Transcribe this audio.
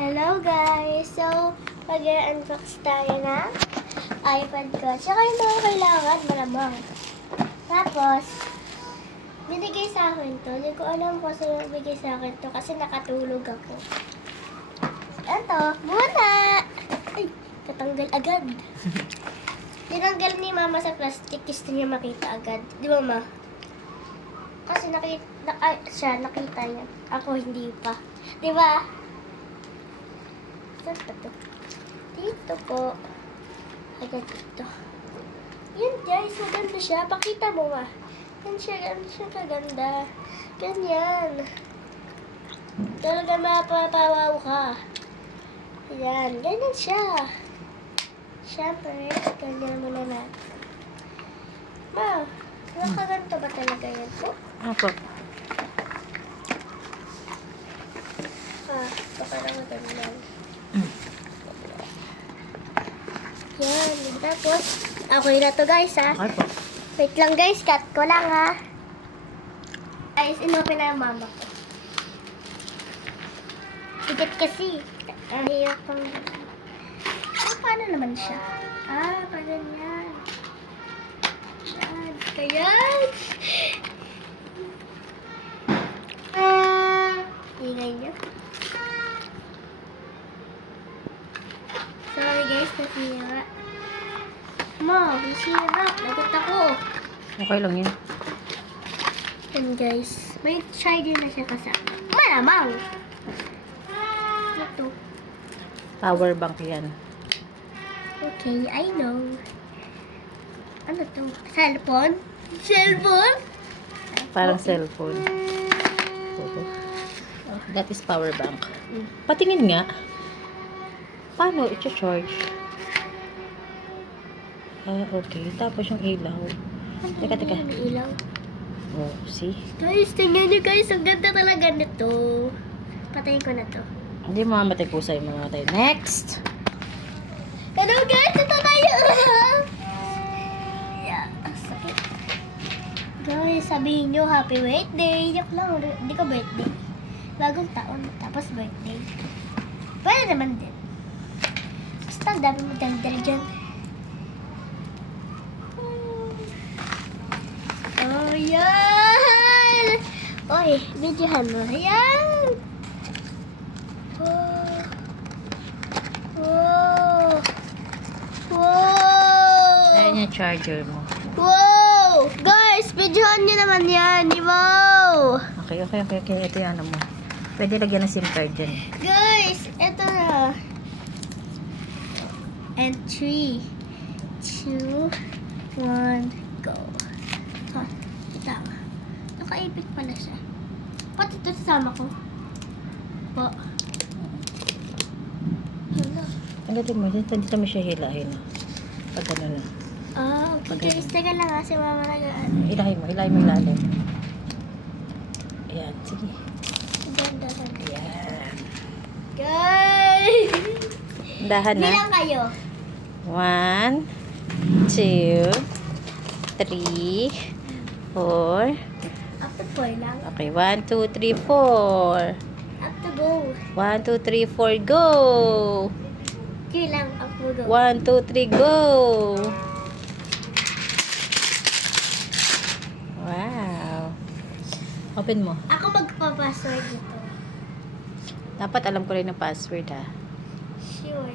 Hello guys! So, mag-unbox tayo ng iPad ko. Tsaka yung mga kailangan, malamang. Tapos, binigay sa akin to. Hindi ko alam kung sino bigay sa akin to kasi nakatulog ako. Ito, muna! Ay, katanggal agad. Tinanggal ni Mama sa plastic, gusto niya makita agad. Di ba, Ma? Kasi nakita niya. Ako hindi pa. Di ba? Saan pa to? Dito po. Agad dito. Yan guys, maganda siya. Pakita mo ma. Yan siya kaganda. Ganyan. Talaga mapapawaw ka. Yan, ganyan siya. Siyempre, ganyan muna natin. Ma, nakaganto ba talaga yan po? Apo. Baka lang ganyan. Yan. Tapos, okay na to guys ha. Apo. Wait lang guys, cut ko lang ha. Guys, inopen na yung mama ko. Tigat kasi. Hirap pang... paano naman siya? Ganyan. Yan. Kaya... ingay niyo. Sorry guys, nasira. Nasira. Lagot ako. Okay lang yun. Yan guys, may charger na siya kasama. Malamang! Ito. Power bank yan. Okay, I know. Ano to? Cellphone? Cellphone? Parang cellphone. That is power bank. Patingin nga. Paano i-charge? Okay. Tapos yung ilaw. Teka. Ano yung ilaw? Oh, see? Guys, tingnan nyo guys. Ang ganda talaga nito. Patayin ko na to. Hindi mamamatay po sa'yo mamamatay. Next! Hello guys! Ito tayo! Yeah, sakit. Guys, sabihin nyo happy birthday. Yak lang. Hindi ko birthday. Bagong taon. Tapos birthday. Pwede naman din. Basta ang dami mo dyan. Oh, yan! Oy, videohan mo. Yan! Wow! Ayan yung charger mo. Wow! Guys, videohan nyo naman yan. Wow! Okay. Ito yung ano mo. Pwede lagyan ng SIM card dyan. Guys, eto na. And 3, 2, 1, go. Kita. Nakaipit pala siya. Pati ito sasama ko. Po. Hala. Tanggalin mo. Dito mo siya hilahin. Pag ano na. Okay. Guys, taga lang ha. Si mama nagaan. Hilahin mo ilalim. Ayan, sige. Ganda. Ayan. Guys! Dahan na. Bilang kayo. 1, 2, 3, 4. Up to 4 lang. Okay, 1, 2, 3, 4. Up to go. 1, 2, 3, 4, go! 2 lang. Up to go. 1, 2, 3, go! Wow! Open mo. Ako magpa-password nito. Dapat alam ko rin ang password ha. Sure.